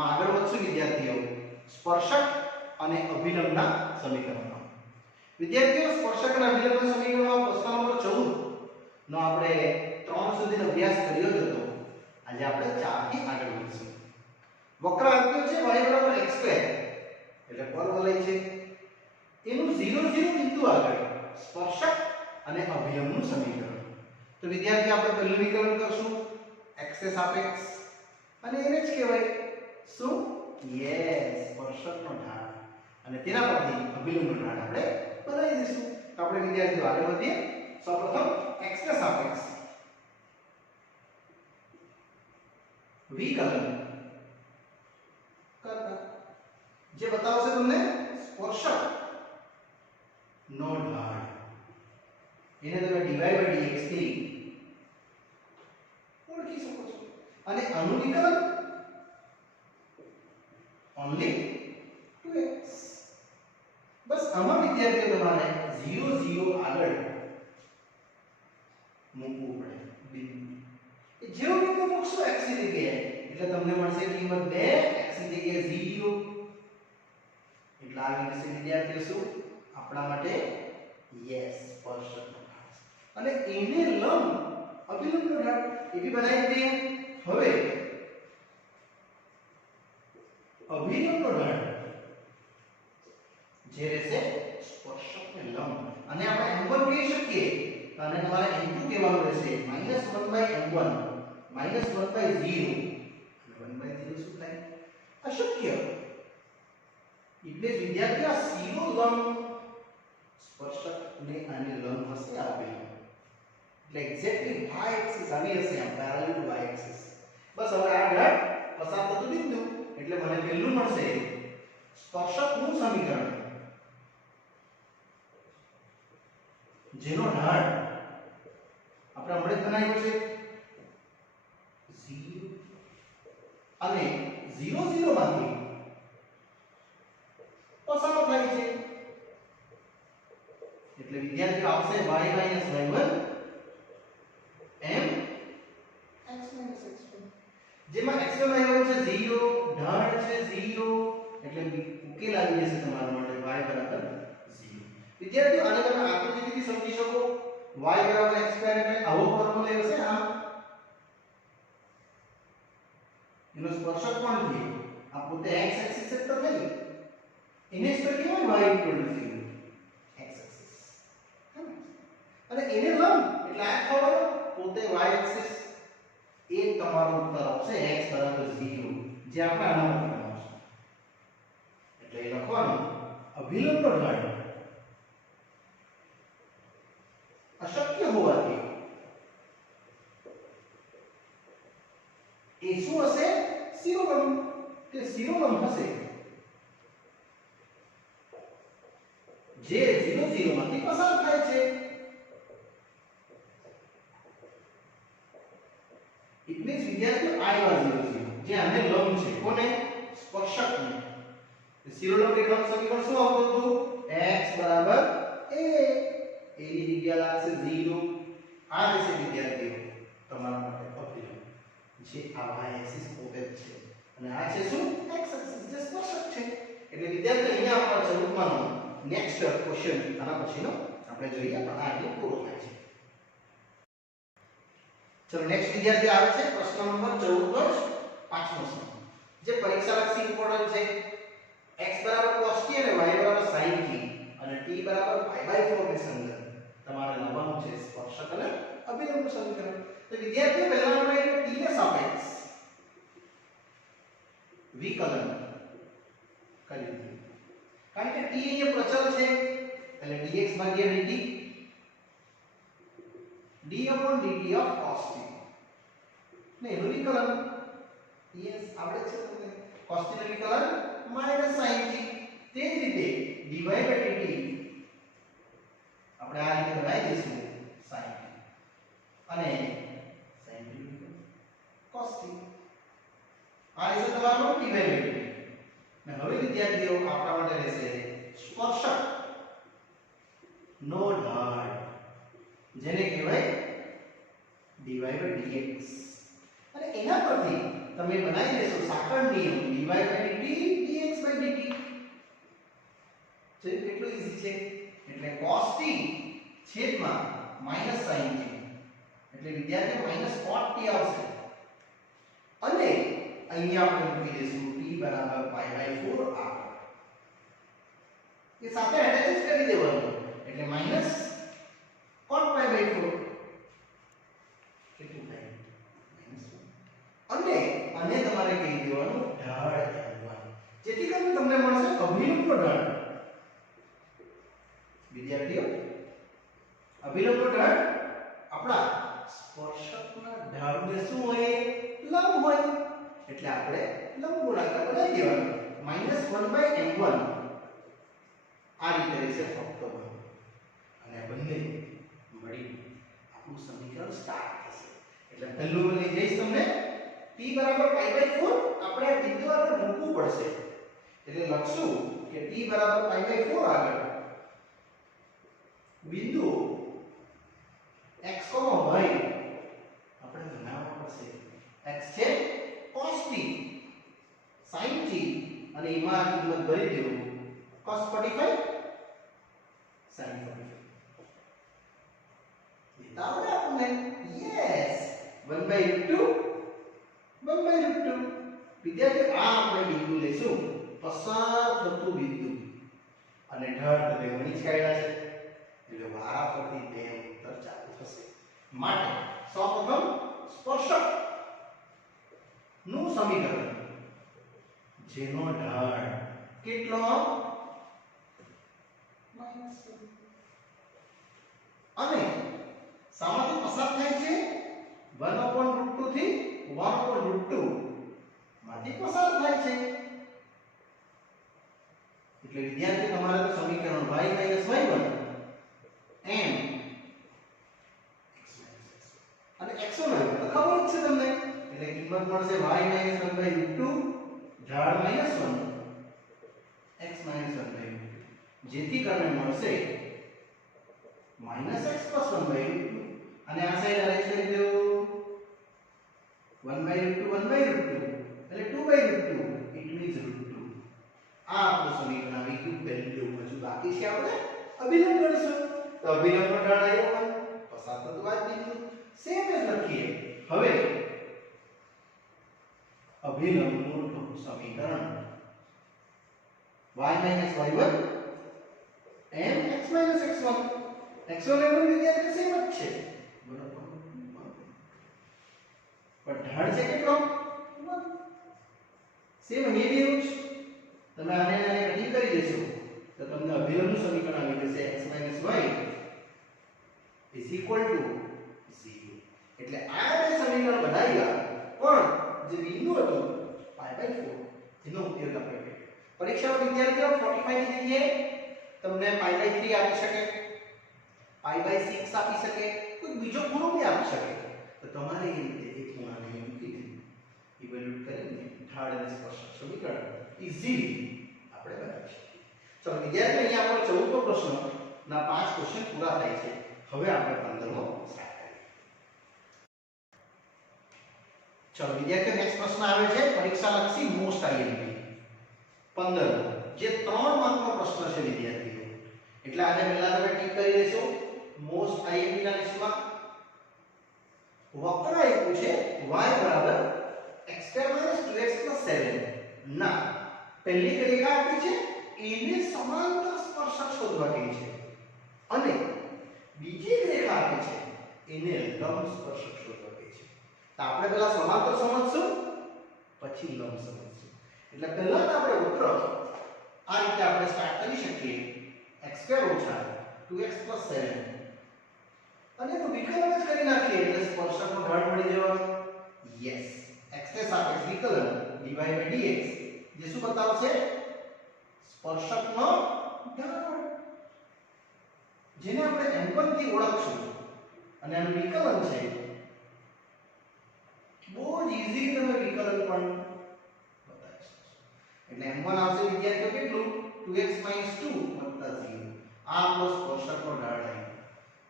માં આગળ વધશું વિદ્યાર્થીઓ સ્પર્શક અને અભિલંબના સમીકરણમાં. વિદ્યાર્થીઓ સ્પર્શક અને અભિલંબના સમીકરણમાં પ્રશ્ન નંબર 14 નો આપણે 3 સુધીનો અભ્યાસ કર્યો હતો. આજે આપણે 4 થી આગળ વધશું. વક્ર આપ્યો છે y = x² એટલે પરવલય છે. એનું 0 0 બિંદુ આગળ સ્પર્શક અને અભિલંબનું સમીકરણ. તો વિદ્યાર્થી આપણે પહેલું વિકલન કરશું x એ સાપેક્ષ અને એને જ કહેવાય શું યસ સ્પર્શકનો ઢાળ અને તેના પરથી અભિલંબનો ઢાળ આપણે બનાવી દઈશું. તો આપણે વિદ્યાર્થીઓ આગળ વધીએ. સૌપ્રથમ x ને સાપેક્ષ વિકલન કરતા જે બતાવશે તમને સ્પર્શક નો ઢાળ એને તમે dy/dx થી ઓળખી શકો છો અને આનું વિકલન only 2x. બસ આમાં વિદ્યાર્થીઓ તમારે 0 0 આગળ મૂકવું પડે બિંદુ. એ જેવો બિંદુ મૂકશો x ની જગ્યાએ એટલે તમને મળશે કિંમત 2 x ની જગ્યાએ 0 એટલે આવી જશે વિદ્યાર્થીઓ શું આપણા માટે યસ સ્પર્શક અને એને લંબ અભિલંબનો ઢાળ એવી બનાવી દઈએ. હવે અભિલંબનો ઢાળ જે રહેશે સ્પર્શકને લંબ અને આપણે m1 કહી શકીએ અને તમારે m2 કહેવાનું રહેશે -1/m1 -1/0 અને 1/0 શું થાય અશક્ય. એટલે વિદ્યાર્થીઓ આ સીધો લંબ સ્પર્શકને આને લંબ હશે આપેલ એટલે એક્ઝેક્ટલી y એક્સિસ આવી હશે આમ પેરેલલ ટુ y એક્સિસ. બસ હવે આ ઢાળ પસાર થતું બિંદુ એટલે મને પહેલું મળશે સ્પર્શકનું સમીકરણ જેનો ઢાળ આપણે હમણાં જ બનાવ્યો છે 0 અને 0 0 માંથી પસાર થાય છે એટલે વિદ્યાર્થીઓ આવશે y - y1 m x - x1 જેમાં x1 y1 છે 0 ઢાળ છે 0 એટલે ઉકેલ આવી જશે તમારા માટે y બરાબર 0. વિદ્યાર્થીઓ આને તમે આકૃતિથી સમજી શકો y બરાબર x² એટલે આવો ફોર્મ્યુલા હશે આ એનો સ્પર્શક કોણ છે આ પોતે x એક્સિસ જ તો નહીં એને જ તો કહેવાય y = 0 x એક્સિસ અને એને લંબ એટલે આ ખબર પોતે y એક્સિસ એ તમારો ઉત્તર આવશે x બરાબર 0 જે આપણે આના પર બનાવશું. એટલે લખવાનું અભિલંબનો ઢાળ અશક્ય હોવાથી એ શું હશે શિરોલંબ તે શિરોલંબ હશે જે 0 0 માંથી પસાર થાય છે. એટલે વિદ્યાર્થીઓ I = 0 0 જે આને લંબ છે કોને સ્પર્શકને શિરોલંબ રેખાનું સમીકરણ શું આવતું હતું x બરાબર a એની જગ્યા લાગશે 0 આ રહેશે વિદ્યાર્થીઓ તમારા માટે અભિલંબ જે આ y એક્સિસ પોતે જ છે અને આ છે શું x એક્સિસ જે સ્પર્શક છે. એટલે વિદ્યાર્થીઓ અહીંયા આપણા સ્વરૂપમાંનો નેક્સ્ટ ક્વેશ્ચન આના પછીનો આપણે જોઈએ પણ આ એટલે પૂરો થાય છે. ચલો નેક્સ્ટ વિદ્યાર્થી આવે છે પ્રશ્ન નંબર 14 પર પાંચમો પ્રશ્ન જે પરીક્ષાલક્ષી ઇમ્પોર્ટન્ટ છે. x બરાબર cos t અને y બરાબર sin t અને t બરાબર pi/4 ની સંગત તમારે લાવવાનું છે સ્પર્શક અને અભિલંબનું સમીકરણ. તો વિદ્યાર્થીઓ પહેલા આપણે t ને સાપેક્ષ વિકલન કરી દીધું કારણ કે t અહીંયા પ્રચલ છે એટલે dx/dt d/dt of cos t ને એનું વિકલન યસ આવડે છે તમને cos t નું વિકલન -sin t તે જ રીતે dy/dt આપણે આ રીતે બનાવી દઈશું sin t અને sin t cos t આ રીતે તમારું dy/dt ને હવે વિદ્યાર્થીઓ આપણા માટે રહેશે સ્પર્શક નો ઢાળ જેને કહેવાય dy/dx અને એના પરથી તમે બનાવી લેશો સાકળ નિયમ dy/dt dx/dt. તો કેટલું ઈઝી છે. એટલે cos t છેદમાં -sin t, એટલે વિદ્યાર્થીઓ -cot t આવશે. અને અહીંયા આપણે મૂકી દઈશું t બરાબર π/4 આ એ સાથે એડજસ્ટ કરી દેવાનું, એટલે -cot π/4 કેટલું થાય અને તમારે કહી દેવાનું ઢાળ જાણવાનું, જેથી કરીને તમને મળશે અભિલંબનો ઢાળ. વિદ્યાર્થીઓ અભિલંબનો ઢાળ આપણા સ્પર્શકના ઢાળને શું હોય? લંબ હોય. એટલે આપણે લંબ ગુણાકાર બનાવી દેવાનો -1/m1 આ રીતે રહેશે ફક્ત અને બંને મળી આપણું સમીકરણ સ્ટાર્ટ થશે. એટલે પહેલું લઈ જઈશ તમને t બરાબર π/4 આપણે આ બિંદુ આગળ મૂકવું પડશે. એટલે લખશું કે t બરાબર π/4 આગળ બિંદુ x, y આપણે બનાવવા પડશે. x છે cos t sin t અને એમાં આ કિંમત ભરી દેવું cos 45 sin 45 બતાવો આપણે. યસ 1/2 વિદ્યાર્થીઓ આ આપણે બિંદુ લેશું પસાર થતું બિંદુ અને ઢાળ એટલે વણી કાઢ્યા છે, એટલે વારાફરતી બે ઉત્તર ચાલુ થશે. માટે સૌપ્રથમ સ્પર્શક નું સમીકરણ જેનો ઢાળ કેટલો અને સામાથી પસાર થાય છે 1/√2 થી 1/√2 માંથી પસાર થાય છે. એટલે વિદ્યાર્થી તમારે તો સમીકરણ y - y1 m અને x1 તો ખબર જ છે તમને, એટલે કિંમત મળશે y - 1/√2 ઢાળ -1 x - 1/√2, જેથી કરીને મળશે -x + 1/√2 અને આ સાઈડ અરેન્જ કરી દો 1/√2 એટલે 2/√2 ઇટ મીન્સ √2. આ આપણું સમીકરણ આવી ગયું. પહેલું હજુ બાકી છે, આપણે અભિલંબ ગણશું. તો અભિલંબનો ઢાળ આવ્યો પસાર થતું આ બિંદુ સેમ જ લખીએ. હવે અભિલંબનું સમીકરણ y - y1 m x - x1 x1 level વિદ્યાર્થી સેમ જ છે બરોબર, પણ ઢાળ છે કેટલો 1 સેમ અહીંયા બી એવું જ. તમે આને કટિંગ કરી દેશો તો તમને અભિલંબનું સમીકરણ આવી જશે x - y = 0. એટલે આ બે સમીકરણ બનાવ્યા, પણ જે બિંદુ હતું π/4 એનો ઉપયોગ આપણે કર્યો. પરીક્ષામાં વિદ્યાર્થીઓ 45 ની જગ્યાએ તમને π/3 આપી શકે, π/6 આપી શકે, કોઈ બીજો ખૂણો બી આપી શકે. તો તમારે એ રીતે એક ખૂણાને મૂકીને ઇવેલ્યુએટ કરીને ઢાળ અને સ્પર્શક સમીકરણ ઈઝીલી આપણે બનાવી શકીએ. ચલો વિદ્યાર્થીઓ અહીંયા આપણો 14મો પ્રશ્નના 5 ક્વેશ્ચન પૂરા થાય છે. હવે આપણે 15મો સ્ટાર્ટ કરીએ. ચલો વિદ્યાર્થીઓ નેક્સ્ટ પ્રશ્ન આવે છે પરીક્ષા લક્ષી મોસ્ટ આઈએમપી 15 જે 3 માર્કનો પ્રશ્ન છે વિદ્યાર્થીઓ. એટલે આને પહેલા તમે ટીક કરી દેશો મોસ્ટ આઈએમપી ના લિસ્ટમાં. વક્ર આપ્યું છે y = x² - 2x + 7 ના પહેલી રેખા આપી છે એને સમાંતર સ્પર્શક શોધવા કહી છે, અને બીજી રેખા આપી છે એને લંબ સ્પર્શક શોધવા કહી છે. તો આપણે પહેલા સમાંતર સમજશું પછી લંબ સમજશું. એટલે પહેલા તો આપણે વક્ર આ રીતે આપણે સ્ટાર્ટ કરી શકીએ x² - 2x + 7 અને તો વિકલન જ કરી નાખીએ એટલે સ્પર્શકનો ઢાળ મળી જવાનો. યસ x ને સાપેક્ષ વિકલન dy/dx જે શું બતાવશે સ્પર્શકનો ઢાળ, જેને આપણે m1 થી ઓળખશું અને આનું વિકલન છે. બહુ જ ઈઝી તમે વિકલન પણ બતાવી શકશો. એટલે m1 આવશે વિદ્યાર્થીઓ કેટલું 2x - 2 + 0 આ આપણો સ્પર્શકનો ઢાળ આવ્યો.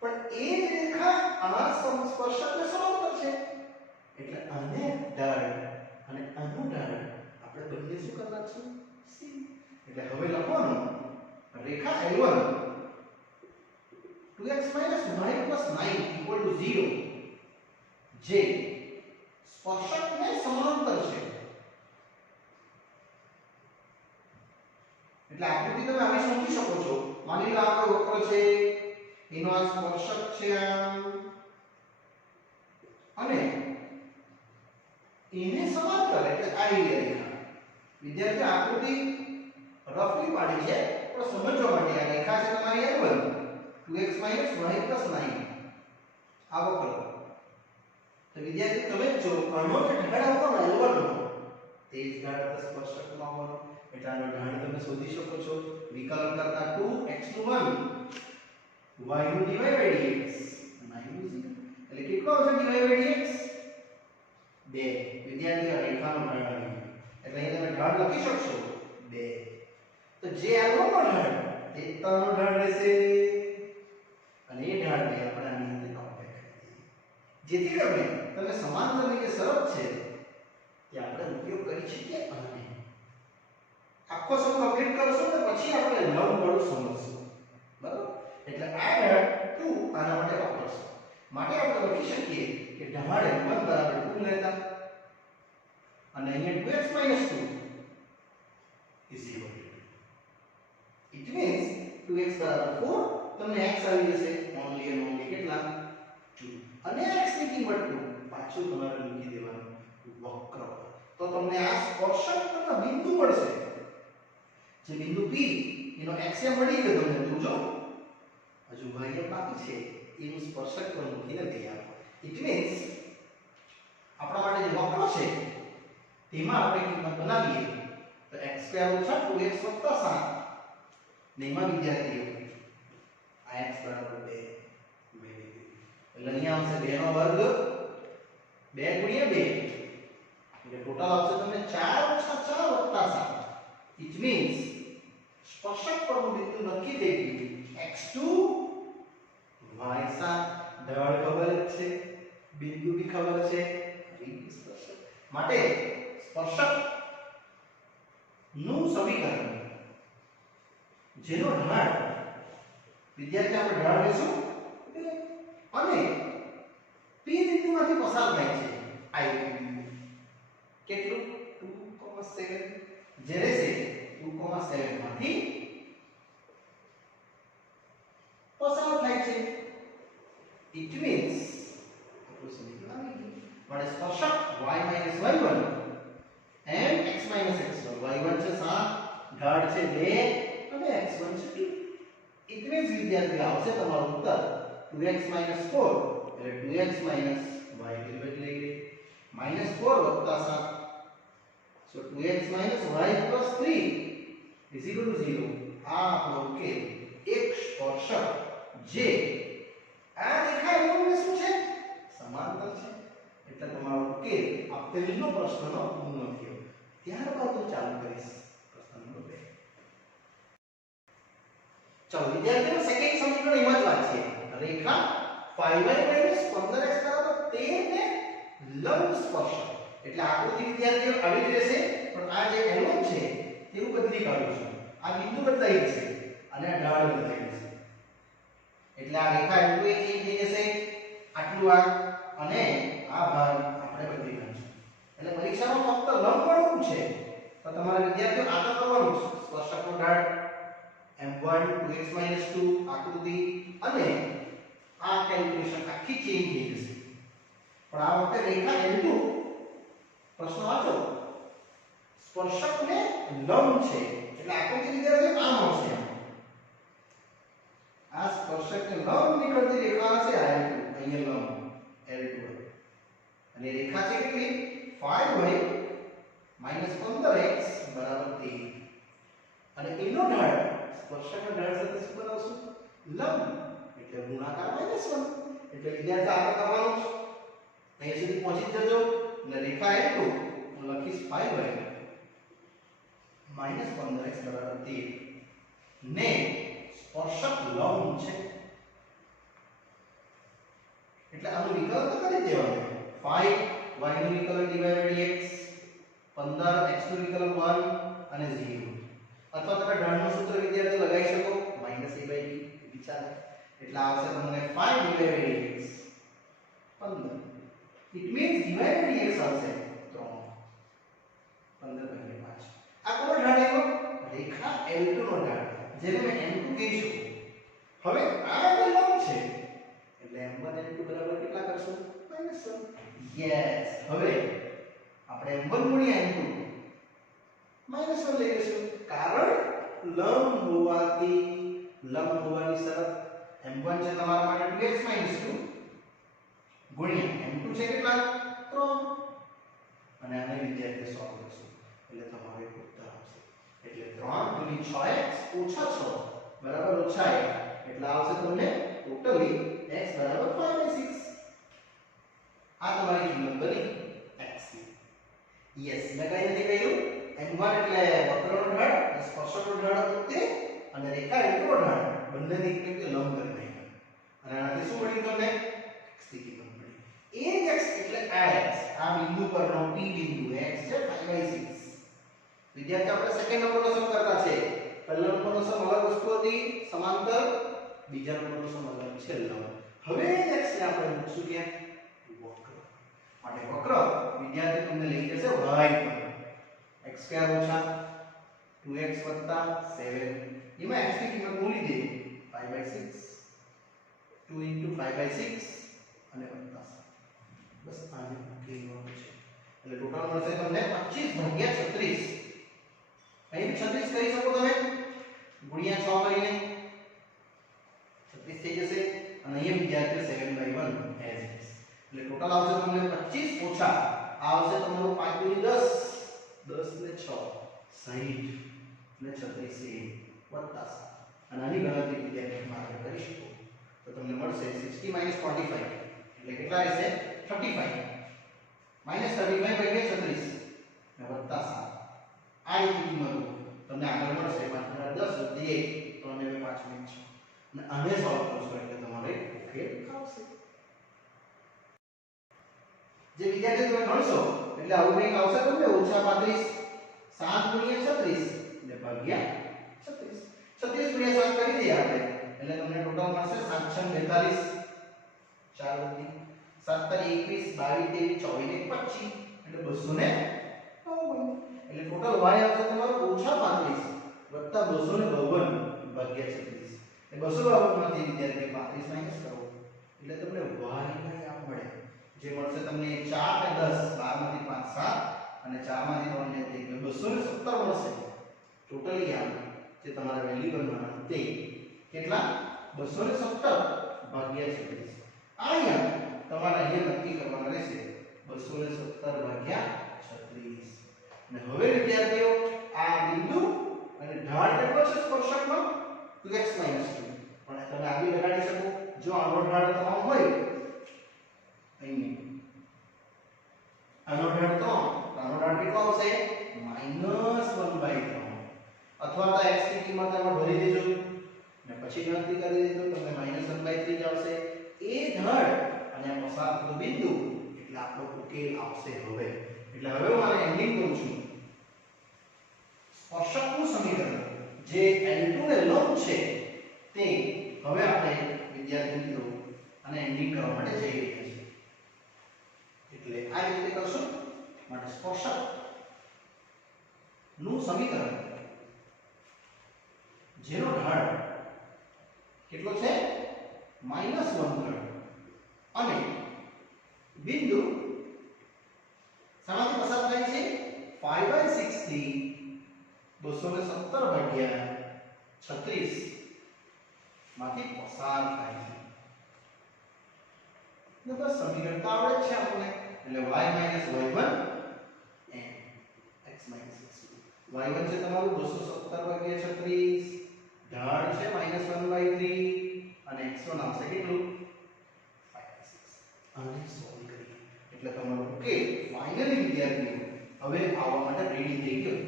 પણ એ જ રેખા આ સ્પર્શકને સમાંતર છે એટલે આને ઢાળ અને આનું ઢાળ આપણે બંને શું કરી નાખશું સી. એટલે હવે લખવાનું રેખા L1 2x - y + 9 = 0 જે સ્પર્શકને સમાંતર છે. એટલે આકૃતિ તમે આવી સમજી શકો છો. માની લો આ વક્ર છે, એનો આ સ્પર્શક છે આમ, અને એને સમાંતર એટલે આ રેખા. વિદ્યાર્થી આકૃતિ રફલી પાડી છે પણ સમજવા માટે આ રેખા છે તમારી L1 2x - y + 9 આ વક્ર. તો વિદ્યાર્થી તમે જો આનો જે ઢાળ આવતો ને L1 નો તે જ ઢાળ તો સ્પર્શકનો આવવાનો. એટલે આનો ઢાળ તમે શોધી શકો છો વિકલન કરતા 2x નું 1 y નું dy/dx 9 નું 0 એટલે કેટલો આવશે dy/dx 2. વિદ્યાર્થી આ રેખાનો ઢાળ આવી ગયો એટલે અહીં તમે ઢાળ લખી શકશો 2. તો જે L1 નો ઢાળ તે તાનો ઢાળ રહેશે અને એ ઢાળને આપણે આની અંદર કમ્પેર કરી દઈએ જેથી કરીને તમે સમાંતરની જે શરત છે તે આપણે ઉપયોગ કરી શકીએ. અને આખો સમ કમ્પ્લીટ કરશો ને પછી આપણે લંબવાળું સમજશું. બરાબર? એટલે આ ઢાળ 2 આના માટે વાપરશું. માટે આપણે લખી શકીએ કે ઢાળ L1 બરાબર 2 લેતા અને અહીંયા 2x - 2 is equal to 2. It means 2x બરાબર 4 તમને x આવી જશે only and only કેટલા 2 અને x ની કિંમત 2 પાછું તમારે મૂકી દેવાનું વક્ર. તો તમને આ સ્પર્શક પરનો બિંદુ મળશે. જે બિંદુ P એનો x મળી ગયો તમને. તું જો હજુ y બાકી છે એનું સ્પર્શક પર મૂકીને દઈ આપો. It means આપણા માટે જે વક્ર છે તેમાં આપણે કિંમત બનાવીએ તો x² - 2x + 7 ને એમાં વિદ્યાર્થીઓ આ x બરાબર 2 મેળવી દીધું. એટલે અહીંયા આવશે 2 નો વર્ગ 2 × 2 એટલે ટોટલ આવશે તમને 4 - 4 + 7. It means સ્પર્શક પરનું બિંદુ નક્કી થઈ ગયું x2 y7 ઢાળ ખબર છે, બિંદુ બી ખબર છે, સ્પર્શક માટે સ્પર્શક નું સમીકરણ જેનો ઢાળ વિદ્યાર્થી આપણે ઢાળ લેશું અને p બિંદુમાંથી પસાર થાય છે I બિંદુ કેટલું 2,7 જે રહેશે 2,7 માંથી પસાર થાય છે. It means આપણું સમીકરણ આવી ગયું. માટે સ્પર્શક y - y1 and x - x1 y1 છે 7 ઢાળ છે 2 અને x1 છે 2. It means વિદ્યાર્થી આવશે તમારો ઉત્તર 2x - 4 એટલે 2x - y કિંમત લઈ લે -4 + 7 so 2x - y + 3 is equal to 0. આ આપણો ઉકેલ એક સ્પર્શક જે આ રેખા એનું શું છે સમાંતર છે. એટલે તમારો ઉકેલ આપેલનો પ્રશ્નનો પૂર્ણ થયો. ત્યારબાદ હું ચાલુ કરીશ પ્રશ્ન નંબર 2. ચાલો વિદ્યાર્થીઓ સેકન્ડ સમીકરણ એમાં જ વાત છે. રેખા 5y - 15x = 13 ને લંબ સ્પર્શક. એટલે આકૃતિ વિદ્યાર્થીઓ આવી જ રહેશે પણ આ જે L1 છે તેવું બદલી કાઢ્યું છે. આ બિંદુ બદલાઈ જશે અને આ ઢાળ બદલાઈ જશે. એટલે આ રેખા L2 એ ચેન્જ થઈ જશે આટલું આ અને આ ભાગ આપણે બદલી નાખીશું. એટલે પરીક્ષામાં ફક્ત લંબવાળું છે તો તમારે વિદ્યાર્થીઓ આ તો કરવાનું છે. સ્પર્શકનો ઢાળ m1 2x - 2 આકૃતિ અને આ કેલ્ક્યુલેશન આખી ચેન્જ થઈ જશે. પણ આ વખતે રેખા L2 પ્રશ્ન વાંચો સ્પર્શકને લંબ છે એટલે આકૃતિ વિદ્યાર્થીઓ આમ આવશે. આ સ્પર્શકને લંબ નીકળતી રેખા હશે આ L2 અહીંયા લંબ L2 અને રેખા છે કેટલી 5y - 15x = 13 અને એનો ઢાળ સ્પર્શકનો ઢાળ સાથે શું બનાવશું લંબ એટલે ગુણાકાર -1 એટલે વિદ્યાર્થી આ કરવાનું છે. અહીં સુધી પહોંચી જજો અને રેખા L2 હું લખીશ 5y - 15x = 13 ને સ્પર્શક લંબ છે એટલે આનું વિકલન તો કરી દેવાનું 5 y નું વિકલન dy/dx 15 x નું વિકલન 1 અને 0 અથવા તમે ઢાળનું સૂત્ર વિદ્યાર્થીઓ લગાવી શકો -a/b વિચારે એટલે આવશે તમને 5 / x 15 it means divide by x આવશે 3 15 / 5 આ કોનો ઢાળ આવ્યો રેખા L2 નો ઢાળ જેને મેં m2 કહી શકું હવે આ લંબ છે એટલે m1 m2 બરાબર કેટલા કરશું -1 યસ હવે આપણે m1 ગુણ્યા m2 -1 લઈ લેશું કારણ લંબ હોવાની શરત m1 છે તમારા માટે 2x - 2 ગુણ્યા m2 છે કેટલા 3 અને આને વિદ્યાર્થી સોલ્વ કરશું એટલે તમારો એક ઉત્તર આવશે એટલે 3 ગુણ્યા 6x - 6 બરાબર -1 એટલે આવશે તમને ટોટલી x બરાબર 5/6 આ તમારી કિંમત બની x યસ મેં કઈ નથી કહ્યું m1 એટલે વક્રનો ઢાળ અને સ્પર્શકનો ઢાળ હતો તે અને રેખા L2 નો ઢાળ બંનેની કિંમત લંબ કરી નાખ્યા અને આનાથી શું મળ્યું તમને x ની કિંમત મળી એ જ x એટલે આ x આ બિંદુ પરનો p બિંદુ x છે 5/6 વિદ્યાર્થી આપણે સેકન્ડ નંબરનો સમ કરતા છે પહેલા નંબરનો સમ અલગ વસ્તુ હતી સમાંતર બીજા નંબરનો સમ અલગ છે લંબ હવે x ને આપણે મૂકશું કે વક્ર માટે વક્ર વિદ્યાર્થી તમને લઈ જશે y પર x² - 2x + 7 એમાં x ની કિંમત મૂકી દે 5/6 2 * 5/6 અને વત્તા 7 બસ આને મૂકીવાનું છે એટલે ટોટલ મળશે તમને 25/36 અહીં 36 કરી શકો તમે ગુણ્યા 6 કરીને 36 થઈ જશે અને અહીંયા વિદ્યાર્થીઓ 7/1 એઝ ઇટ એટલે ટોટલ આવશે તમને 25 ઓછા આવશે તમારું 5 * 10 10 ને 6 60 ને 36 વત્તા 7 અને આની ગણતરી વિદ્યાર્થી માટે કરી શકો તો તમને મળશે 60 - 45 એટલે કેટલા રહેશે 35 -35/36 ને વત્તા 7 આ રીતે કિંમત તમને આગળ મળશે 5 * 10 વધી 1 3 ને 5 ને 6 અને આને સોલ્વ કરશો એટલે તમારે ઉકેલ આવશે જે વિદ્યાર્થી તમે ગણશો એટલે આવું કંઈક આવશે તમને -35 7 * 36 એટલે ભાગ્યા 36 36 * 7 કરી દઈએ આપણે એટલે તમને ટોટલ મળશે 7 * 46 4 વધી 7 * 21 22 23 24 ને 25 એટલે 209 એટલે ટોટલ y આવશે તમારો -35 વત્તા 252 ભાગ્યા 36 એ 252 માંથી વિદ્યાર્થી 35 માઈનસ કરો એટલે તમને y કઈ આપ મળે જે મળશે તમને 4 ને 10 12 માંથી 5 7 અને 4 માંથી 3 ને 3 217 મળશે ટોટલી આમ જે તમારે વેલ્યુ બનવાનું તે કેટલા 217 ભાગ્યા 36 અહીંયા તમારે અહીંયા નક્કી કરવાનું રહેશે 217 ભાગ્યા 36 અને હવે વિદ્યાર્થીઓ આ બિંદુ અને ઢાળ કેટલો છે સ્પર્શકનો 2x - 2 પણ તમે આવી લગાડી શકો જો આનો ઢાળ તમારો હોય અહીં આનો ઢાળ તો આનો ઢાળ કેટલો આવશે -1/3 અથવા તો x ની કિંમત આમાં ભરી દેજો અને પછી ગણતરી કરી દેજો તમને -1/3 જ આવશે એ ઢાળ અને આ પસાર થતો બિંદુ એટલે આપણો ઉકેલ આવશે હવે એટલે હવે હું આને એન્ડિંગ કરું છું સ્પર્શકનું સમીકરણ જે L2 ને લંબ છે તે હવે આપણે વિદ્યાર્થી મિત્રો આને એન્ડિંગ કરવા માટે જઈ રહ્યા છીએ એટલે આ રીતે કરશું માટે સ્પર્શક નું સમીકરણ જેનો ઢાળ કેટલો છે -1/3 અને બિંદુ સામાન્ય પસાર થાય છે 5/6 થી 217 ભાગ્યા 36 માંથી પસાર થાય છે ને બસ સમીકરણ તો આવડે છે આપણને એટલે y - y1 and x - x2 y1 છે તમારું 217 ભાગ્યા 36 ઢાળ છે -1/3 અને x1 આવશે કેટલું 5/6 આને સોલ્વ કરીએ એટલે તમારો ઉકેલ ફાઇનલી વિદ્યાર્થીઓ હવે આવવા માટે રેડી થઈ ગયો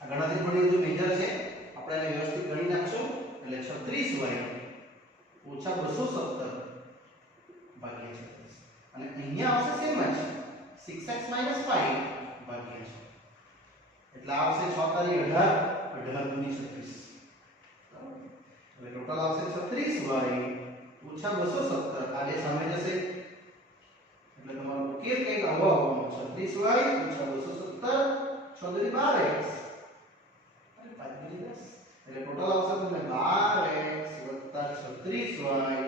આ ગણતરી થોડી વધુ મેજર છે આપણે એને વ્યવસ્થિત ગણી નાખશું એટલે 36y -217 ભાગ્યા 36 અને અહીંયા આવશે સેમ જ 6x - 5 ભાગ્યા 6 એટલે આવશે 6 તારી 18 18 દુની 36 બરાબર હવે ટોટલ આવશે 36y ઓછા 217 આ બે સામે જશે એટલે તમારો ઉકેલ કંઈક આવો આવવાનો 36y ઓછા 217 6 દુની 12x અરે 5 દુની 10 એટલે ટોટલ આવશે તમને 12x 36y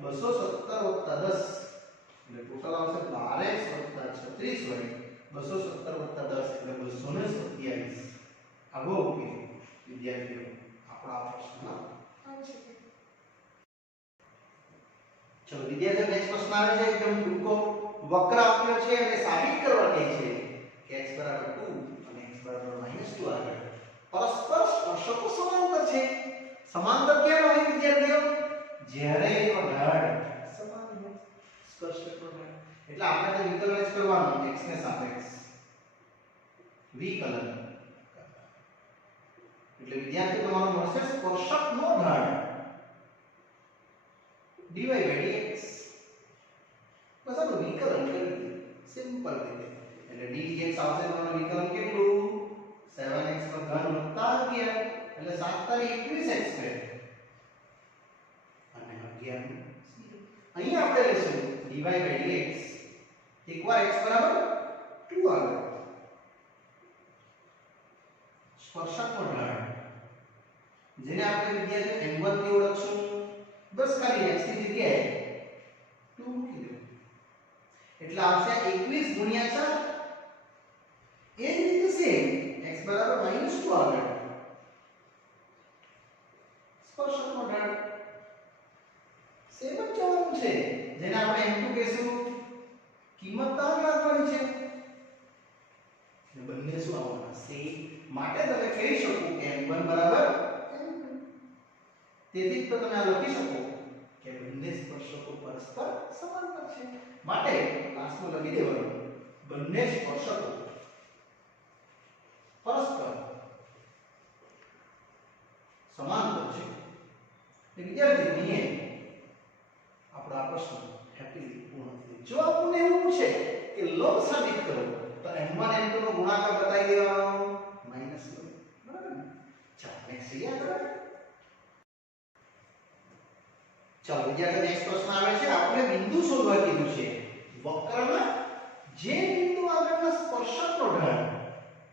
217 10 એટલે ટોટલ આવશે 12x 36y 217 10 એટલે 227 આવો ઉકેલ વિદ્યાર્થીઓ આપણા આ પ્રશ્નનો આવશે ચલો વિદ્યાર્થીઓ નેક્સ્ટ પ્રશ્ન આવે છે એકદમ ટૂંકો વક્ર આપ્યો છે અને સાબિત કરવા કહે છે કે x 2 અને x 2 આગળ પરસ્પર સ્પર્શકો સમાંતર છે સમાંતર ક્યારે હોય વિદ્યાર્થીઓ જ્યારે એનો ઢાળ સમાન હોય સ્પર્શકનો ઢાળ એટલે આપણે તો વિકલન જ કરવાનું x ને સાપેક્ષ વિકલન એટલે વિદ્યાર્થી તમારો મળશે સ્પર્શકનો ઢાળ dy by dx બસ આનું વિકલન કરી દઈએ સિમ્પલ રીતે એટલે dx આવશે તમારું વિકલન કેટલું 7x નો ઘન વત્તા 11 એટલે 7 તારી 21x સ્ક્વેર અને 11 અહીં આપણે લેશું dy by dx એકવાર x બરાબર 2 આગળ સ્પર્શકનો ઢાળ જેને આપણે વિદ્યાર્થી m1 થી ઓળખશું બસ ખાલી x ની જગ્યાએ 2 મૂકી દો એટલે આવશે 21 ગુણ્યા 4 એ જ રીતે સેમ x બરાબર -2 આગળ સ્પર્શકનો ઢાળ સેમ જ જવાનું છે જેને આપણે m2 કહીશું કિંમત તાર રાખવાની છે એટલે બંને શું આવવાના સેમ માટે તમે કહી શકો કે m1 બરાબર m2 તેથી તો તમે આ લખી શકો કે બંને સ્પર્શકો પરસ્પર સમાંતર છે માટે ક્લાસમાં લખી દેવાનું બંને સ્પર્શકો પરસ્પર સમાંતર છે એ વિદ્યાર્થી અહીંયા આપણો આ પ્રશ્ન હેપીલી પૂર્ણ થયો જો આપણને એવું પૂછે કે લંબ સાબિત કરો તો m1 m2 નો ગુણાકાર બતાવી દેવાનો માઈનસ લો બરાબર ને ચાલો નેક્સ્ટ યાદ કરો ચાલો વિદ્યાર્થી નેક્સ્ટ પ્રશ્ન આવે છે આપણે બિંદુ શોધવા કીધું છે વક્રના જે બિંદુ આગળના સ્પર્શકનો ઢાળ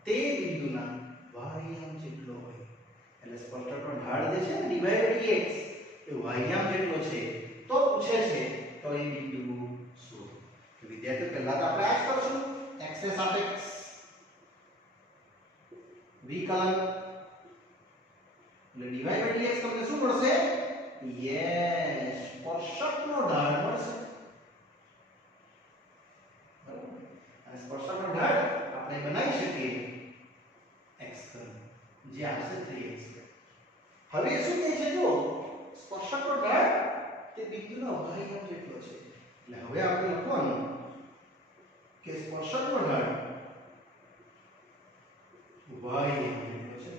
તે બિંદુના વાહ્યામ જેટલો હોય એટલે સ્પર્શકનો ઢાળ જે છે ને dy by dx એ વાહ્યામ જેટલો છે તો પૂછે છે તો એ બિંદુ શું તો વિદ્યાર્થીઓ પહેલા તો આપણે આ જ કરશું x ને સાપેક્ષ વિકલન એટલે dy by dx તમને શું મળશે યસ સ્પર્શકનો ઢાળ મળશે બરાબર અને સ્પર્શકનો ઢાળ આપણે બનાવી શકીએ x ઘન જે આવશે 3x હવે શું કહે છે જો સ્પર્શકનો ઢાળ તે બિંદુનો વાહ્યામ જેટલો છે એટલે હવે આપણે લખવાનું કે સ્પર્શકનો ઢાળ વાહ્યામ જેટલો છે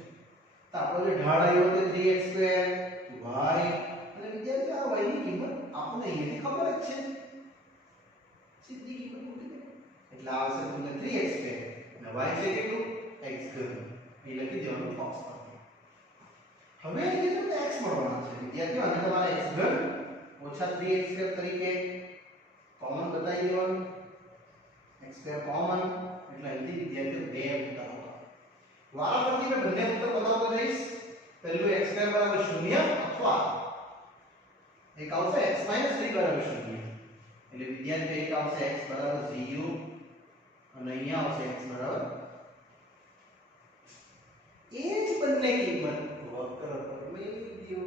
તો આપણો જે ઢાળ આવ્યો તે 3x સ્ક્વેર y અને વિદ્યાર્થીઓ આ y ની કિંમત આપણને અહીંયાથી ખબર જ છે સીધી કિંમત મૂકી દે એટલે આવશે તમને 3x સ્ક્વેર અને y છે કેટલું x ઘન એ લખી દેવાનું બોક્સ પર હવે અહીં તમને x મળવાના છે વિદ્યાર્થીઓ અને તમારે x ઘન ઓછા 3x સ્ક્વેર તરીકે કોમન બતાવી દેવાનું x સ્ક્વેર કોમન એટલે અહીંથી વિદ્યાર્થીઓ બે ઉત્તર આવતા વારાફરતી મેં બંને ઉત્તર બતાવતો જઈશ પહેલું x સ્ક્વેર બરાબર 0 અથવા એક આવશે x - 3 બરાબર 0 એટલે વિદ્યાર્થીઓ એક આવશે x બરાબર 0 અને અહીંયા આવશે x બરાબર એ જ બંને કિંમત વક્ર પર મેળવી દો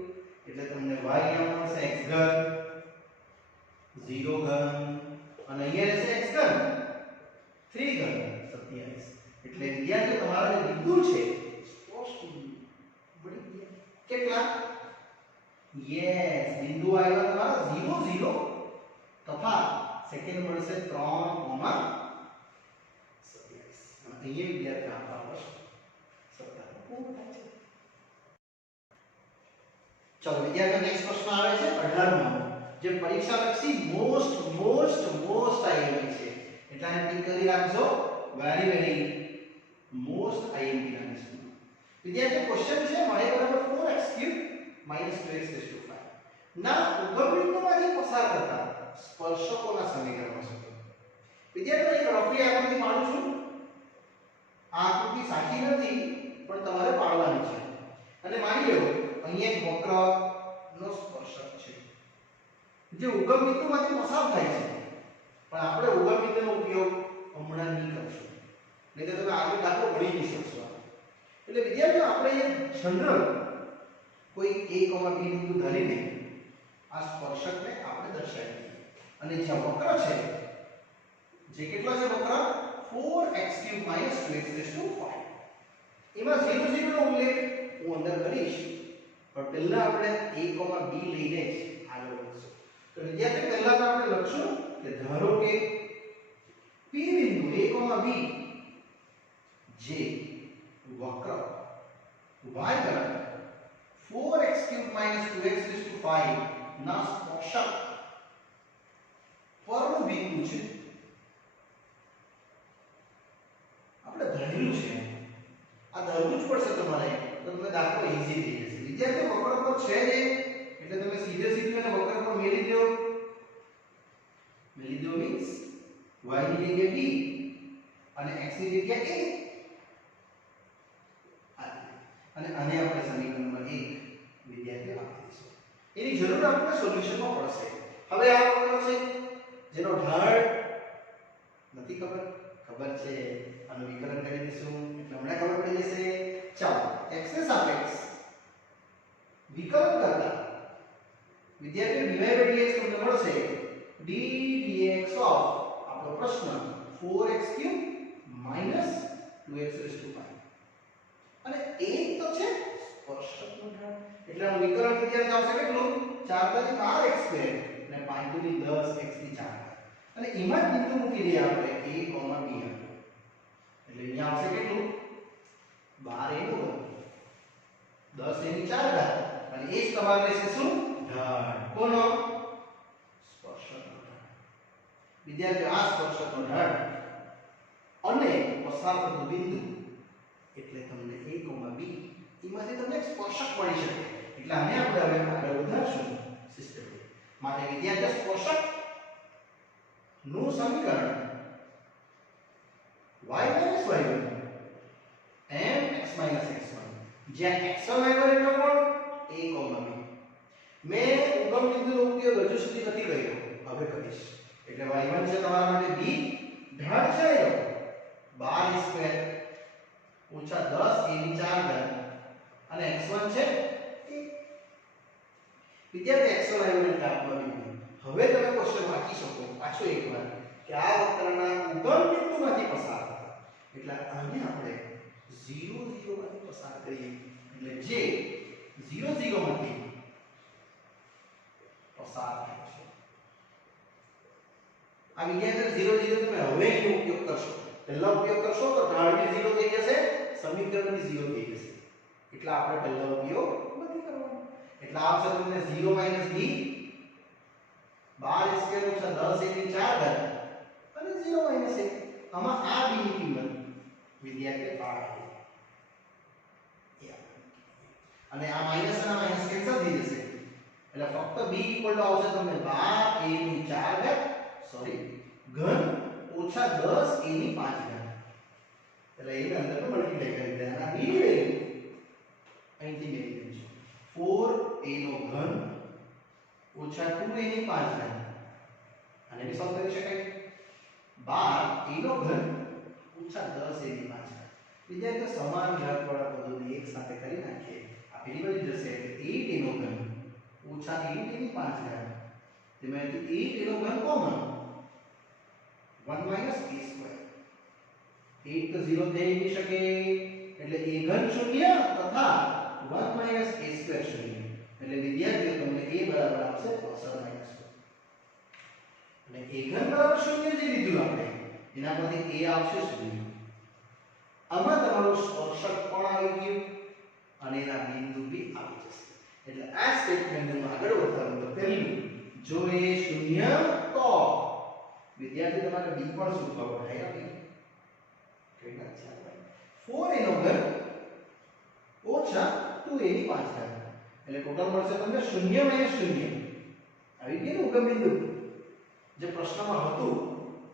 એટલે તમને y અહીંયા મળશે x ઘન 0 ઘન અને અહીંયા રહેશે x ઘન 3 ઘન 27 એટલે વિદ્યાર્થીઓ તમારા જે બિંદુ છે સ્પષ્ટ બની ગયા કેટલા યસ બિંદુ આવ્યા તમારા 0 0 તથા સેકન્ડ મળશે 3, 27 અને અહીંયા વિદ્યાર્થી આપણા પ્રશ્ન 17 પૂર્ણ થાય છે ચલો વિદ્યાર્થીઓ નેક્સ્ટ પ્રશ્ન આવે છે 18મો જે પરીક્ષા લક્ષી મોસ્ટ આવી છે એટલે આને ટીક કરી રાખજો. વેરી વેરી મોસ્ટ આઈએમપી ના લિસ્ટમાં. વિદ્યાર્થીઓ ક્વેશ્ચન છે y બરાબર 4x³ - 2x⁵ ના ઉગમ બિંદુમાંથી પસાર થતા સ્પર્શકોના સમીકરણો શોધો. વિદ્યાર્થીઓ એક રફલી આકૃતિ પાડું છું. આ આકૃતિ સાચી નથી પણ તમારે પાડવાની છે. અને માની લો અહીંયા એક વક્રનો સ્પર્શક છે જે ઉગમ બિંદુમાંથી પસાર થાય છે, પણ આપણે ઉગમ બિંદુનો ઉપયોગ હમણાં નહીં કરશું, નહીં તો તમે આગળ દાખલો ગણી નહીં શકશો. એટલે વિદ્યાર્થીઓ આપણે એક જનરલ કોઈ a, b બિંદુ ધરીને આ સ્પર્શકને આપણે દર્શાવીએ. અને જે વક્ર છે જે કેટલો છે વક્ર 4x³ - 2x⁵ એમાં 0 0 નો ઉલ્લેખ હું અંદર કરીશ, પણ પહેલા આપણે a, b લઈને જ આગળ વધીશું. તો વિદ્યાર્થીઓ પહેલા તો આપણે લખશું કે ધારો કે p બિંદુ a, b જે વક્ર y બરાબર 4x³ - 2x⁵ ના સ્પર્શક પરનું બિંદુ છે. આપણે ધરેલું છે, આ ધરવું જ પડશે તમારે, તો તમને દાખલો ઈઝી થઈ જશે. વિદ્યાર્થીઓ વક્ર પર છે જ એટલે તમે સીધે સીધું એને વક્ર પર મેલી દો. મેલી દો મીન્સ y ની જગ્યાએ b અને x ની જગ્યાએ a. અને આને આપણે સમીકરણ નંબર 1 વિદ્યાર્થીઓ આપી દઈશું. એની જરૂર આપણે સોલ્યુશનમાં પડશે. હવે આ વક્ર છે જેનો ઢાળ નથી ખબર, ખબર છે, આનું વિકલન કરી દઈશું એટલે હમણાં ખબર પડી જશે. ચાલો x ને સાપેક્ષ વિકલન કરતા વિદ્યાર્થીઓ dy/dx તમને મળશે d dx ઓફ આપણો પ્રશ્ન 4x³ - 2x⁵ અને એક તો છે સ્પર્શકનો ઢાળ એટલે આનું વિકલન વિદ્યાર્થી આવશે કેટલું 4/12x² અને 5×10x⁴ અને એમાં જ બિંદુ મૂકી દઈએ આપણે a, b એટલે અહીંયા આવશે કેટલું 12 a નો વર્ગ 10 a ની 4 અને એ જ તમારે રહેશે શું ઢાળ. કોનો સ્પર્શકનો ઢાળ. વિદ્યાર્થીઓ આ સ્પર્શકનો ઢાળ અને પસાર થતું બિંદુ એટલે તમને a, b એમાંથી તમને એક સ્પર્શક મળી શકે. એટલે આને આપણે હવે આગળ વધારશું સિસ્ટમ માટે. વિદ્યાર્થીઓ સ્પર્શક નું સમીકરણ y - y1 mx - x1 જ્યાં x1 y1 એટલે કોણ a, b. મેં ઉગમ બિંદુનો ઉપયોગ હજુ સુધી નથી કર્યો, હવે કરીશ. એટલે y1 છે તમારા માટે b ઢાળ છે 12a² - 10 a ની 4 અને x1 છે a. વિદ્યાર્થી x1 y1 એટલે આપવા બિંદુ. હવે તમે ક્વેશ્ચન વાંચી શકો પાછો એકવાર કે આ વક્રના ઉગમ બિંદુમાંથી પસાર થતા એટલે આને આપણે 0 0 માંથી પસાર કરીએ એટલે જે 0 0 માંથી પસાર થાય છે. આ વિદ્યાર્થીઓ 0 0 તમે હવે એનો ઉપયોગ કરશો, પહેલા ઉપયોગ કરશો તો ઢાળની 0 થઈ જશે, સમીકરણની 0 થઈ જશે. એટલે આપણે પહેલા ઉપયોગ નથી કરવાનો. એટલે આવશે તમને 0 - b 12a² - 10 a ની 4 અને 0 - 1. આમાં આ b ની કિંમત વિદ્યાર્થી 8 અને આ માઈનસ અને માઈનસ કેન્સલ થઈ જશે એટલે ફક્ત b આવશે તમને 12 a ની 4 સોરી ઘન ઓછા 10 a ની 5 એટલે એને અંદર મલ્ટીપ્લાય કરી દેવાના. b ની વેલ્યુ અહીંથી મેળવી દઈશું 4 a નો ઘન ઓછા 2 a ની 5 અને બી સોલ્વ કરી શકાય. 12 a નો ઘન ઓછા 10 a ની 5. વિદ્યાર્થીઓ સમાન ઘાતવાળા પદોને એક સાથે કરી નાખીએ. આ પેલી બાજુ જશે એટલે 8 a નો ઘન ઓછા 8 a ની 5 તેમાંથી 8 a નો ઘન કોમન 1 - a². 8 તો 0 થઈ નહીં શકે એટલે a ઘન 0 તથા 1 - a² 0 એટલે વિદ્યાર્થીઓ તમને a બરાબર આવશે +- અને a ઘન બરાબર 0 જે લીધું આપણે એના પરથી a આવશે 0. આમાં તમારું સ્પર્શક પણ આવી ગયું અને એના બિંદુ બી આવી જશે. એટલે આ સ્ટેટમેન્ટનું આગળ વધારવું તો પહેલું જો a 0 તો વિદ્યાર્થી તમારે b પણ શોધવા પડે યાર b કેટલા છે આપણે 4a નો ઘન ઓછા 2a ની 5 ઘાત એટલે ટોટલ મળશે તમને 0 - 0 આવી ગયું ઉગમ બિંદુ જે પ્રશ્નમાં હતું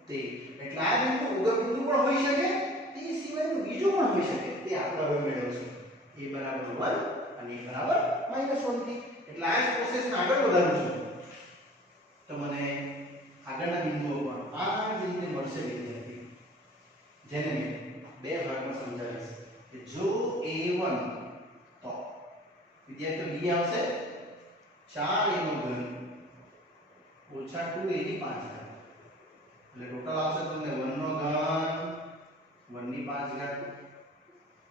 તે એટલે આ બિંદુ ઉગમ બિંદુ પણ હોઈ શકે તે સિવાયનું બીજું પણ હોઈ શકે તે આપણે હવે મેળવશું a બરાબર 1 અને a બરાબર -1 થી એટલે આ પ્રોસેસને આગળ વધારું છું તો મને આગળના બિંદુઓ પણ આ જ રીતે મળશે વિદ્યાર્થી જેને મેં બે ભાગમાં સમજાવીશ કે જો a1 તો વિદ્યાર્થીઓ b આવશે 4a નો ઘન ઓછા 2a ની 5 ઘાત એટલે ટોટલ આવશે તમને 1 નો ઘન 1 ની 5 ઘાત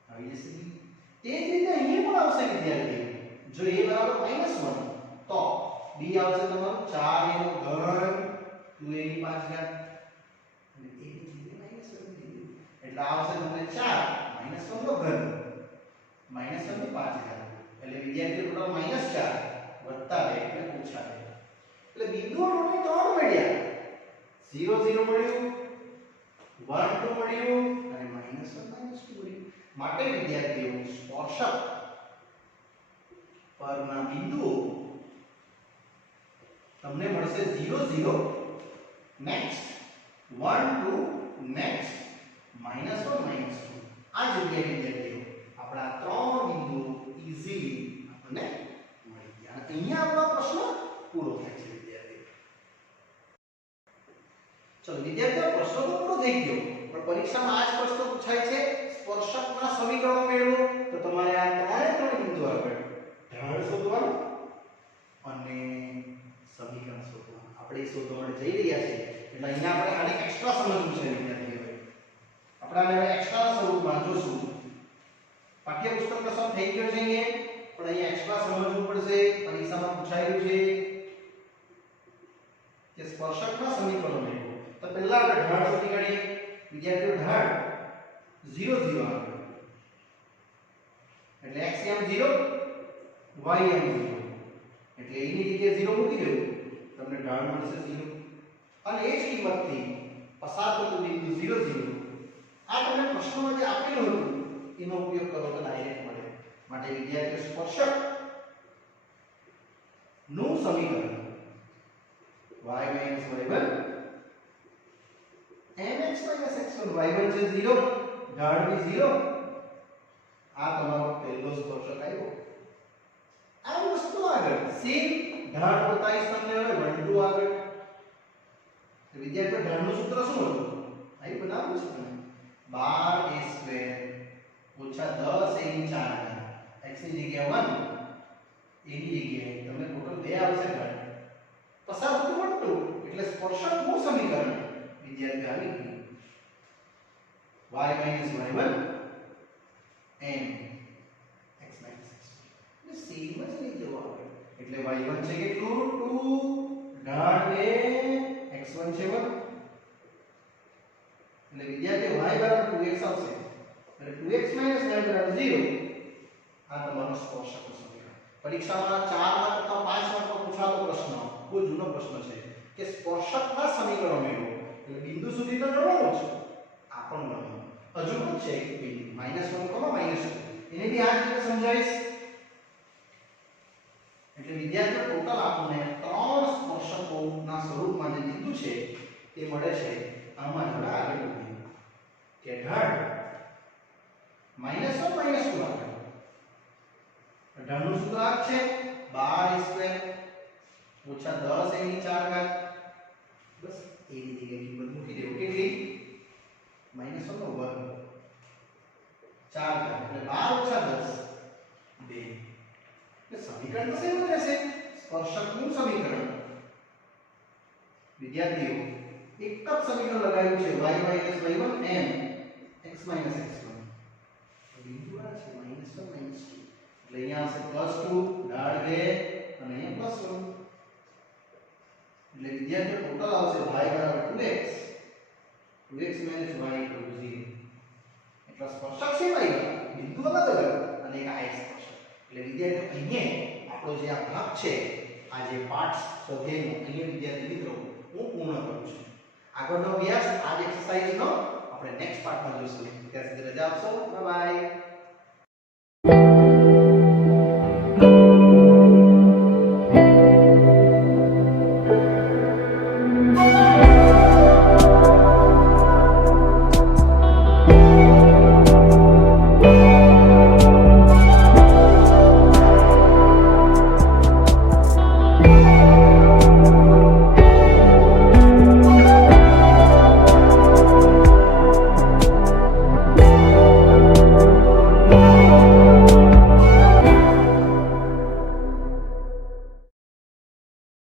આવી જશે તે જ રીતે અહીં પણ આવશે વિદ્યાર્થીઓ જો a બરાબર -1 તો b આવશે તમારું 4a નો ઘન 2a ની 5 ઘાત અને a ની જગ્યાએ -1 દીધું એટલે આવશે તમને 4 -1 નો ઘન -1 ની 5 ઘાત એટલે વિદ્યાર્થીઓ ટોટલ -4 વત્તા 2 એટલે ઓછા 2 એટલે બિંદુઓ ટોટલ 3 મળ્યા 0 0 મળ્યું 1 2 મળ્યું અને -1 -2 મળ્યું માટે વિદ્યાર્થીઓ સ્પર્શક પરના બિંદુઓ તમને મળશે 0 0 નેક્સ્ટ 1 2 નેક્સ્ટ -1 -2 આ જગ્યાએ વિદ્યાર્થીઓ આપણા ત્રણ બિંદુઓ ઈઝીલી આપણને મળી ગયા અને અહીંયા આપણો પ્રશ્ન પૂરો થાય છે વિદ્યાર્થીઓ ચલો વિદ્યાર્થીઓ પ્રશ્ન તો પૂરો થઈ ગયો પણ પરીક્ષામાં આ જ પ્રશ્ન પૂછાય છે સ્પર્શકના સમીકરણો મેળવો તો તમારે આ ત્રણે બિંદુ આગળ ઢાળ શોધવાનું અને સમીકરણ શોધવાનું આપણે એ શોધવા માટે જઈ રહ્યા છીએ એટલે અહીંયા આપણે આને એક્સ્ટ્રા સમજવું છે વિદ્યાર્થીઓ આપણે આને એક્સ્ટ્રા સ્વરૂપમાં જોશું પાઠ્યપુસ્તક તો સમ થઈ ગયો છે અહીંયા પણ અહીંયા એક્સ્ટ્રા સમજવું પડશે પરીક્ષામાં પૂછાયું છે કે સ્પર્શકના સમીકરણો મેળવો તો પહેલા આપણે ઢાળ શોધી કાઢીએ વિદ્યાર્થીઓ ઢાળ 0 0 આગળ એટલે x m 0 y m 0 એટલે a ની જગ્યાએ 0 મૂકી દેવું તમને ઢાળ મળશે 0 અને એ જ કિંમતથી પસાર થતું બિંદુ 0 0 આ તમને પ્રશ્નમાં જે આપેલું હતું એનો ઉપયોગ કરો તો ડાયરેક્ટ મળે માટે વિદ્યાર્થીઓ સ્પર્શક નું સમીકરણ y - y1 mx - x1 y1 છે 0 ઢાળ બી 0 આ તમારો પહેલો સ્પર્શક આવ્યો આ વસ્તુ આગળ સેમ ઢાળ બતાવીશ તમને હવે 1 2 આગળ તો વિદ્યાર્થીઓ ઢાળનું સૂત્ર શું હતું અહીં બનાવ્યું છે તમે 12a² - 10 a ની 4 x ની જગ્યાએ 1 a ની જગ્યાએ તમને ટોટલ 2 આવશે ઢાળ પસાર થતું મળતું એટલે સ્પર્શકનું સમીકરણ વિદ્યાર્થીઓ આવી ગયું y - y1 m x - x એટલે સેમ જ લઈ જવો આપણે એટલે y1 છે કેટલું 2 ઢાળ 2 x1 છે 1 એટલે વિદ્યાર્થીઓ y બરાબર 2x આવશે એટલે 2x - y બરાબર 0 આ તમારો સ્પર્શકનું સમીકરણ પરીક્ષામાં 4 માર્ક અથવા 5 માર્કમાં પૂછાતો પ્રશ્ન બહુ જૂનો પ્રશ્ન છે કે સ્પર્શકના સમીકરણો મેળવો એટલે બિંદુ સુધી તો ગણવાનું જ આ પણ ગણવાનું હજુ પણ છે એક બિંદુ -1, -2 એને બી આ રીતે સમજાવીશ એટલે વિદ્યાર્થીઓ ટોટલ આપણને ત્રણ સ્પર્શકોના સ્વરૂપમાં જે બિંદુ છે તે મળે છે આમાં જોડે આગળ વધીએ કે ઢાળ -1 - 2 આગળ ઢાળનું સૂત્ર આ છે 12a² - 10 a ની 4 ઘાત બસ એ ની જગ્યાએ કિંમત મૂકી દેવું કેટલી -1 નો વર્ગ 4 ઘાત એટલે 12 - 10 2 એટલે સમીકરણ તો સેમ જ રહેશે સ્પર્શકનું સમીકરણ વિદ્યાર્થીઓ એક જ સમીકરણ લગાવ્યું છે y - y1 m x - x1 બિંદુ આ છે -1 - 2 એટલે અહીંયા આવશે +2 ઢાળ 2 અને અહીંયા +1 એટલે વિદ્યાર્થીઓ ટોટલ આવશે y બરાબર 2x 2x - y = 0 એટલે સ્પર્શક છે ભાઈ બિંદુ અલગ અલગ અને એક આ સ્પર્શક એટલે વિદ્યાર્થીઓ અહીંયા આપણો જે આ ભાગ છે આ જે પાઠ સ્વાધ્યાયનો અહીંયા વિદ્યાર્થી મિત્રો હું પૂર્ણ કરું છું આગળનો અભ્યાસ આ જ એક્સરસાઇઝનો આપણે નેક્સ્ટ પાર્ટમાં જોઈશું. ત્યાં સુધી રજા આપશો. Bye bye.